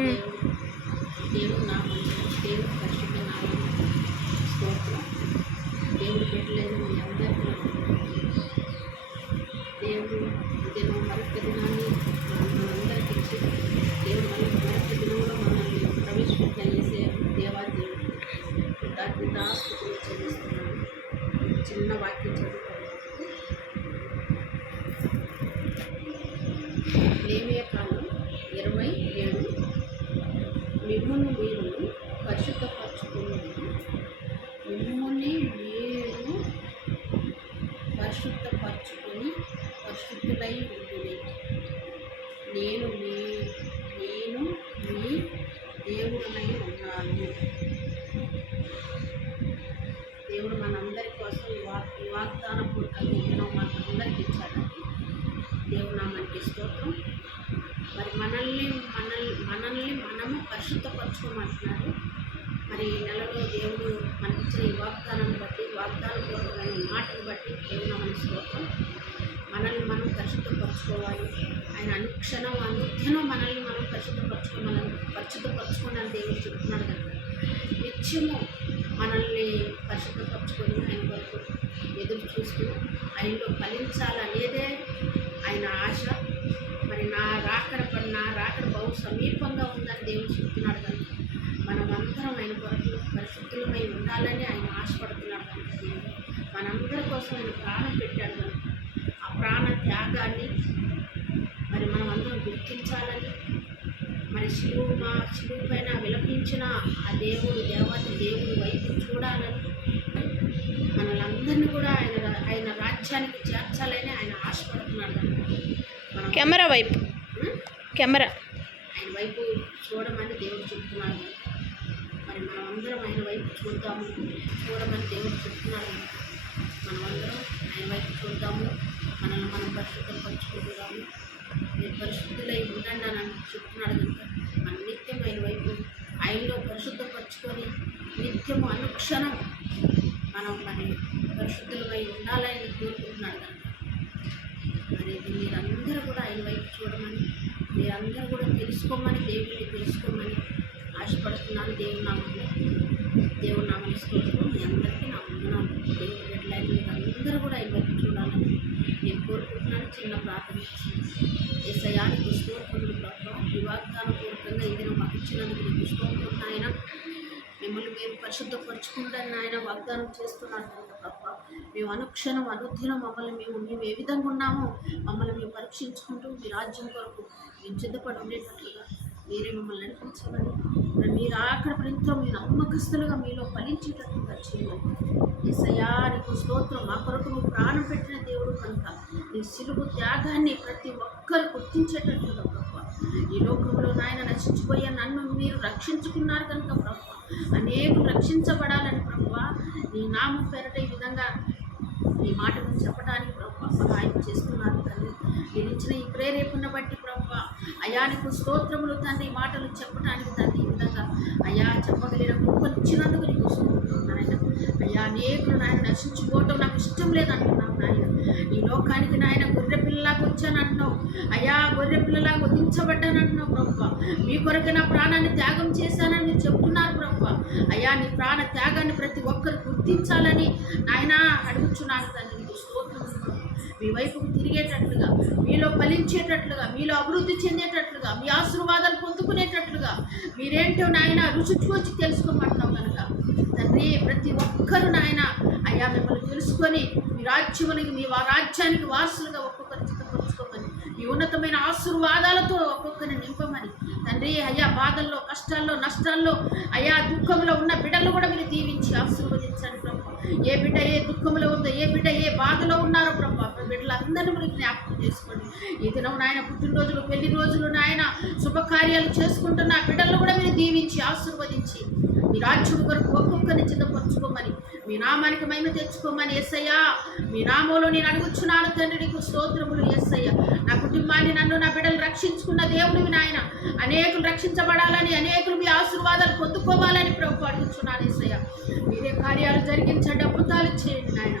దేవుడు దేవుడు నామం, దేవుడు పరిశుద్ధ నామం స్తోత్రం. దేవుడు పెట్టలేదు మీ అందరికీ. దేవుడు దినం మరొక దినాన్ని మనందరికీ ఇచ్చి దేవుడు మరొక దినంలో మనల్ని ప్రవేశపెట్టేసే దేవాదేవుడు దాస్తులు చెల్లిస్తున్నాను. చిన్న వాక్యం చదువుకోవాలి. లేవియా కాండం 27. మిమ్మును మీరు పరిశుద్ధపరచుకున్నది, మిమ్ముని మీరు పరిశుద్ధపరచుకొని పరిశుద్ధులై ఉండుడి. నేను మీ దేవుడనై ఉన్నాను. దేవుడు మనందరి కోసం ఈ వాగ్దాన పూర్వకంగా మనందరికి ఇచ్చాడండి. దేవుడు నామానికి స్తోత్రం. మరి మనల్ని మనము పరిశుద్ధపరచుకోమంటున్నాడు. మరి ఈ నెలలో దేవుడు మనకిచ్చిన ఈ వాగ్దానాన్ని బట్టి, వాగ్దానపూర్వకమైన మాటను బట్టి దేవుడు నామానికి స్తోత్రం. మనల్ని మనం పరిశుద్ధపరచుకోవాలి. ఆయన అనుదినం మనల్ని మనం పరిశుద్ధపరచుకోవాలని దేవుడు చెప్తున్నాడు కనుక నిత్యము మనల్ని పరిశుద్ధపరచుకొని ఆయన వరకు ఎదురు చూస్తూ ఆయనలో ఫలించాలనేదే ఆయన ఆశ. మరి నా రాకడ బహు సమీపంగా ఉందని దేవుడు చెప్తున్నాడు కనుక మనమందరం ఆయన కొరకు పరిశుద్ధులమై ఉండాలని ఆయన ఆశపడుతున్నాడు కనుక దేవుడు మనందరి కోసం ఆయన ప్రాణం పెట్టాడు కనుక ఆ ప్రాణ త్యాగాన్ని మరి మనం అందరం గుర్తించాలని, మరి శిలువు పైన విలపించిన ఆ దేవాది దేవుడి వైపు చూడాలని, మనలందరినీ కూడా ఆయన రాజ్యానికి చేర్చాలని ఆయన ఆశపడుతున్నాడు కనుక మనం కెమెరా వైపు ఆయన వైపు చూడమని దేవుడు చెప్తున్నాడు. మరి మనమందరం ఆయన వైపు చూడమని దేవుడు చెప్తున్నాడు. మనమందరం ఆయన వైపు చూద్దాము, మనల్ని మనం పరిశుద్ధపరచుకుంటున్నాము. మీరు పరిశుద్ధులై ఉండండి అని చెప్తున్నాడు కనుక మనం నిత్యం ఆయన వైపు ఆయనలో పరిశుద్ధపరచుకొని నిత్యము అనుక్షణం మనం మరి పరిశుద్ధులమై ఉండాలని కోరుకుంటున్నాడు కనుక మరి మీరందరూ కూడా ఆయన వైపు చూడమని, మీరందరూ కూడా తెలుసుకోమని, దేవుడిని తెలుసుకోమని ఆశపడుతున్నాను. దేవుడి నామని స్తోత్రం. మీ అందరికీ నా వందనాలు. దేవుడి బిడ్డలైన మీరందరూ కూడా ఆయన వైపు చూడాలని నేను కోరుకుంటున్నాను. చిన్న ప్రార్థన. యేసయ్యా నీకు స్తోత్రములు ప్రభా. ఈ వాగ్దానపూర్వకంగా ఈ దినం మాకు ఇచ్చినందుకు నీకు స్తోత్రం నాయన. మిమ్మల్ని మేము పరిశుద్ధపరచుకుంటాను నాయన వాగ్దానం చేస్తున్నాను కనుక ప్రభా మేము అనుక్షణం అనుదినం మేము ఏ విధంగా ఉన్నామో మమ్మల్ని మేము పరీక్షించుకుంటూ మీ రాజ్యం కొరకు మేము సిద్ధపడి ఉండేటట్లుగా మీరే మమ్మల్ని నడిపించమని, మీరు అక్కడ పర్యంతం మీ నమ్మకస్తులుగా మీలో ఫలించేటట్లుగా చేయమని. యేసయ్యా నీకు స్తోత్రం. మా కొరకు నువ్వు ప్రాణం పెట్టిన దేవుడు కనుక నీ సిలువు త్యాగాన్ని ప్రతి ఒక్కరు గుర్తించేటట్లుగా ప్రభా ఈ లోకంలో నాయన నశించిపోయే నన్ను మీరు రక్షించుకున్నారు కనుక ప్రభా అనేకులు రక్షించబడాలని ప్రభా నీ నామం పేరట ఈ విధంగా ఈ మాటను చెప్పడానికి ప్రభా సహాయం చేస్తున్నారు తండ్రి. మీరు ఇచ్చిన ఈ ప్రేరేపణ బట్టి ప్రభా అయా నీకు స్తోత్రములు తండ్రి. ఈ మాటలు చెప్పడానికి తండ్రి ఈ విధంగా అయా చెప్పగలిగిన కృపను ఇచ్చినందుకు నీకు స్తోత్రం నాయన. అయ్యా అనేకులు నాయన నశించుకోవటం నాకు ఇష్టం లేదంటున్నావు నాయన. ఈ లోకానికి నాయన గొర్రె పిల్లలాగా వచ్చానంటున్నావు అయ్యా, గొర్రె పిల్లలాగా వధించబడ్డానంటున్నావు ప్రభా. మీ కొరకు నా ప్రాణాన్ని త్యాగం చేశానని మీరు చెప్తున్నారు ప్రభా. అయ్యా నీ ప్రాణ త్యాగాన్ని ప్రతి ఒక్కరు గుర్తించాలని నాయన అడుగుచున్నాను తండ్రి. నీకు స్తోత్రం. మీ వైపుకు తిరిగేటట్లుగా, మీలో ఫలించేటట్లుగా, మీలో అభివృద్ధి చెందేటట్లుగా, మీ ఆశీర్వాదాలు పొందుకునేటట్లుగా మీరేంటో నాయన రుచి చూచి తెలుసుకోమంటున్నావు కనుక తండ్రి ప్రతి ఒక్కరు నాయన అయ్యా మిమ్మల్ని తెలుసుకొని మీ రాజ్యానికి వారసులుగా ఒక్కొక్కరు చిత్తపరుచుకోమని, ఈ ఉన్నతమైన ఆశీర్వాదాలతో ఒక్కొక్కరిని నింపమని తండ్రి. అయ్యా బాధల్లో, కష్టాల్లో, నష్టాల్లో, అయ్యా దుఃఖంలో ఉన్న బిడ్డలు కూడా మీరు దీవించి ఆశీర్వదించండి ప్రభా. ఏ బిడ్డ ఏ దుఃఖంలో ఉందో, ఏ బిడ్డ ఏ బాధలో ఉన్నారో ప్రభా బిడ్డలందరినీ మీరు జ్ఞాపకం చేసుకోండి. ఈ దినం నాయన పుట్టినరోజులు, పెళ్లి రోజులు నాయన శుభకార్యాలు చేసుకుంటున్న బిడ్డలను కూడా మీరు దీవించి ఆశీర్వదించి మీ రాజ్యం కొరకు ఒక్కొక్కరిని చిత్తపరచుకోమని, మీ నామానికి మహిమ తెచ్చుకోమని యేసయ్యా మీ నామంలో నేను అడుగుచున్నాను తండ్రి. నీకు స్తోత్రములు యేసయ్యా. నా కుటుంబాన్ని, నన్ను, నా బిడ్డలు రక్షించుకున్న దేవుడివి నాయన. అనేకులు రక్షించబడాలని, అనేకులు మీ ఆశీర్వాదాలు పొందుకోవాలని ప్రభు అడుగుచున్నాను యేసయ్యా. మీరే కార్యాలు జరిగించండి, అద్భుతాలు చేయండి నాయన.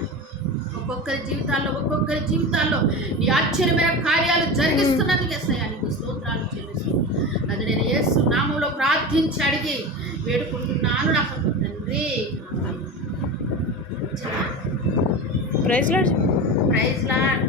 గొప్ప ఒక్కొక్కరి జీవితాల్లో నీ ఆశ్చర్యమైన కార్యాలు జరిగిస్తున్నందుకు యేసయ్యా నీకు స్తోత్రాలు చెల్లిస్తూ అది నేను యేసు నామములో ప్రార్థించి అడిగి వేడుకుంటున్నాను నా తండ్రి. Praise lord. Praise lord.